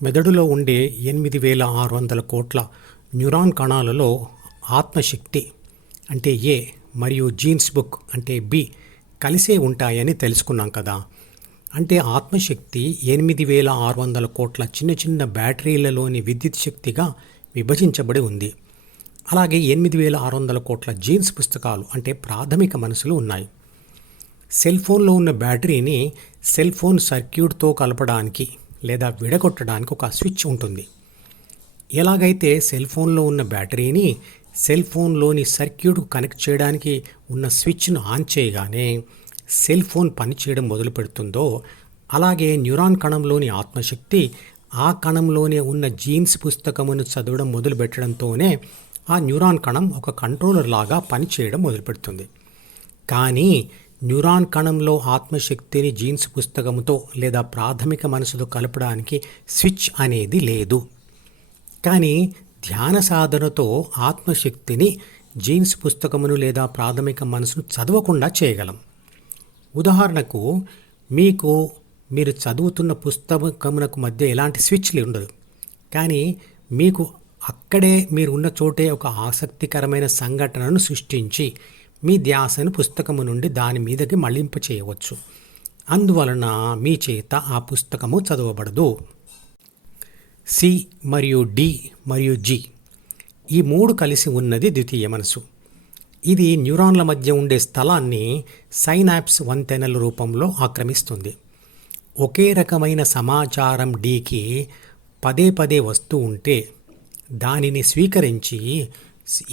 మెదడులో ఉండే 8600 కోట్ల న్యూరాన్ కణాలలో ఆత్మశక్తి అంటే ఏ మరియు జీన్స్ బుక్ అంటే బి కలిసే ఉంటాయని తెలుసుకున్నాం కదా. అంటే ఆత్మశక్తి 8600 కోట్ల చిన్న చిన్న బ్యాటరీలలోని విద్యుత్ శక్తిగా విభజించబడి ఉంది. అలాగే 8600 కోట్ల జీన్స్ పుస్తకాలు అంటే ప్రాథమిక మనసులు ఉన్నాయి. సెల్ ఫోన్లో ఉన్న బ్యాటరీని సెల్ ఫోన్ సర్క్యూట్తో కలపడానికి లేదా విడగొట్టడానికి ఒక స్విచ్ ఉంటుంది. ఎలాగైతే సెల్ ఫోన్లో ఉన్న బ్యాటరీని సెల్ ఫోన్లోని సర్క్యూట్కు కనెక్ట్ చేయడానికి ఉన్న స్విచ్ను ఆన్ చేయగానే సెల్ ఫోన్ పనిచేయడం మొదలు పెడుతుందో, అలాగే న్యూరాన్ కణంలోని ఆత్మశక్తి ఆ కణంలోనే ఉన్న జీన్స్ పుస్తకమును చదవడం మొదలు పెట్టడంతోనే ఆ న్యూరాన్ కణం ఒక కంట్రోలర్ లాగా పనిచేయడం మొదలుపెడుతుంది. కానీ న్యూరాన్ కణంలో ఆత్మశక్తిని జీన్స్ పుస్తకముతో లేదా ప్రాథమిక మనసుతో కలపడానికి స్విచ్ అనేది లేదు. కానీ ధ్యాన సాధనతో ఆత్మశక్తిని జీన్స్ పుస్తకమును లేదా ప్రాథమిక మనసును చదవకుండా చేయగలం. ఉదాహరణకు మీరు చదువుతున్న పుస్తకమునకు మధ్య ఎలాంటి స్విచ్లు ఉండదు, కానీ మీకు అక్కడే మీరు ఉన్న చోటే ఒక ఆసక్తికరమైన సంఘటనను సృష్టించి మీ ధ్యాసను పుస్తకము నుండి దాని మీదకి మళ్లింప చేయవచ్చు. అందువలన మీ చేత ఆ పుస్తకము చదవబడదు. సి మరియు డి మరియు జి ఈ మూడు కలిసి ఉన్నది ద్వితీయ మనసు. ఇది న్యూరాన్ల మధ్య ఉండే స్థలాన్ని సైనాప్స్ వంతెనల రూపంలో ఆక్రమిస్తుంది. ఒకే రకమైన సమాచారం డికి పదే పదే వస్తూ ఉంటే దానిని స్వీకరించి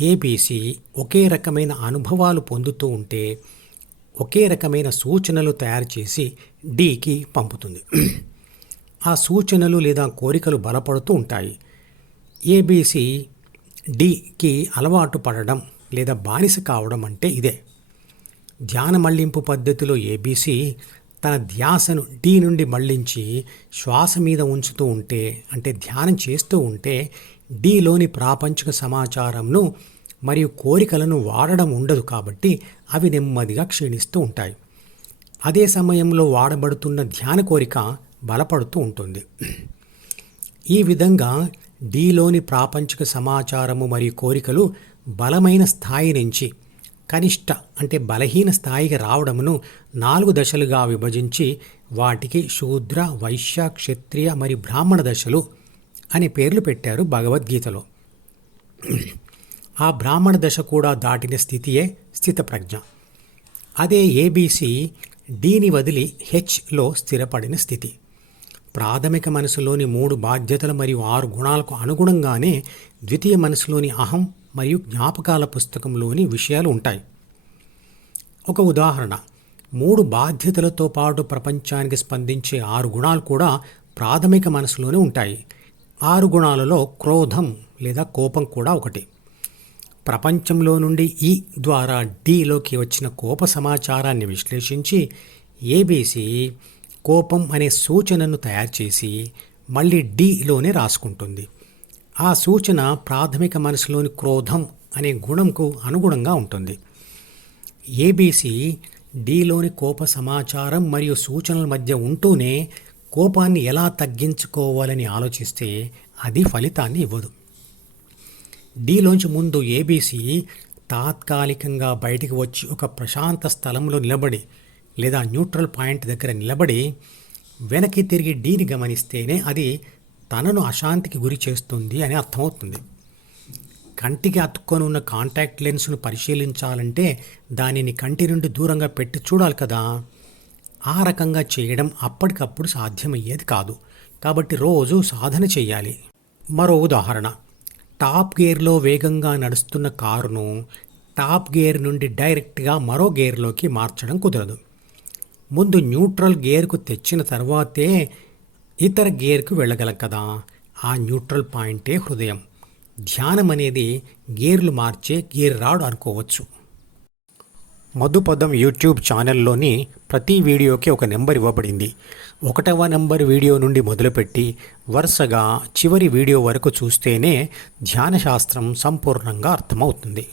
ఏబీసీ ఒకే రకమైన అనుభవాలు పొందుతూ ఉంటే ఒకే రకమైన సూచనలు తయారు చేసి డికి పంపుతుంది. ఆ సూచనలు లేదా కోరికలు బలపడుతూ ఉంటాయి. ఏబీసీ డికి అలవాటు పడడం లేదా బానిస కావడం అంటే ఇదే. ధ్యాన మళ్లింపు పద్ధతిలో ఏబీసీ తన ధ్యాసను డి నుండి మళ్లించి శ్వాస మీద ఉంచుతూ ఉంటే, అంటే ధ్యానం చేస్తూ ఉంటే డిలోని ప్రాపంచిక సమాచారంను మరియు కోరికలను వాడడం ఉండదు, కాబట్టి అవి నెమ్మదిగా క్షీణిస్తూ ఉంటాయి. అదే సమయంలో వాడబడుతున్న ధ్యాన కోరిక బలపడుతూ ఉంటుంది. ఈ విధంగా డిలోని ప్రాపంచిక సమాచారము మరియు కోరికలు బలమైన స్థాయి నుంచి కనిష్ట అంటే బలహీన స్థాయికి రావడమును 4 దశలుగా విభజించి వాటికి శూద్ర, వైశ్య, క్షత్రియ మరియు బ్రాహ్మణ దశలు అనే పేర్లు పెట్టారు భగవద్గీతలో. ఆ బ్రాహ్మణ దశ కూడా దాటిన స్థితియే స్థితప్రజ్ఞ. అదే ఏబీసీ డిని వదిలి హెచ్లో స్థిరపడిన స్థితి. ప్రాథమిక మనసులోని 3 బాధ్యతలు మరియు 6 గుణాలకు అనుగుణంగానే ద్వితీయ మనసులోని అహం మరియు జ్ఞాపకాల పుస్తకంలోని విషయాలు ఉంటాయి. ఒక ఉదాహరణ, 3 బాధ్యతలతో పాటు ప్రపంచానికి స్పందించే 6 గుణాలు కూడా ప్రాథమిక మనసులోనే ఉంటాయి. 6 గుణాలలో క్రోధం లేదా కోపం కూడా ఒకటి. ప్రపంచంలో నుండి ఈ ద్వారా డిలోకి వచ్చిన కోప సమాచారాన్ని విశ్లేషించి ఏబీసీ కోపం అనే సూచనను తయారు చేసి మళ్ళీ డిలోనే రాసుకుంటుంది. ఆ సూచన ప్రాథమిక మనసులోని క్రోధం అనే గుణంకు అనుగుణంగా ఉంటుంది. ఏబీసీ డిలోని కోప సమాచారం మరియు సూచనల మధ్య ఉంటూనే కోపాన్ని ఎలా తగ్గించుకోవాలని ఆలోచిస్తే అది ఫలితాన్ని ఇవ్వదు. డిలోంచి ముందు ఏబీసీ తాత్కాలికంగా బయటికి వచ్చి ఒక ప్రశాంత స్థలంలో నిలబడి లేదా న్యూట్రల్ పాయింట్ దగ్గర నిలబడి వెనక్కి తిరిగి డిని గమనిస్తేనే అది తనను అశాంతికి గురి చేస్తుంది అని అర్థమవుతుంది. కంటికి అతుక్కొని ఉన్న కాంటాక్ట్ లెన్స్ను పరిశీలించాలంటే దానిని కంటి నుండి దూరంగా పెట్టి చూడాలి కదా. ఆ రకంగా చేయడం అప్పటికప్పుడు సాధ్యమయ్యేది కాదు, కాబట్టి రోజు సాధన చేయాలి. మరో ఉదాహరణ, టాప్ గేర్లో వేగంగా నడుస్తున్న కారును టాప్ గేర్ నుండి డైరెక్ట్గా మరో గేర్లోకి మార్చడం కుదరదు. ముందు న్యూట్రల్ గేర్కు తెచ్చిన తర్వాతే ఇతర గేర్కు వెళ్ళగలం కదా. ఆ న్యూట్రల్ పాయింటే హృదయం. ధ్యానం అనేది గేర్లు మార్చే గేర్ రాడ్ అనుకోవచ్చు. మధుపదం యూట్యూబ్ ఛానల్లోని ప్రతి వీడియోకి ఒక నెంబర్ ఇవ్వబడింది. 1వ నెంబర్ వీడియో నుండి మొదలుపెట్టి వరుసగా చివరి వీడియో వరకు చూస్తేనే ధ్యాన శాస్త్రం సంపూర్ణంగా అర్థమవుతుంది.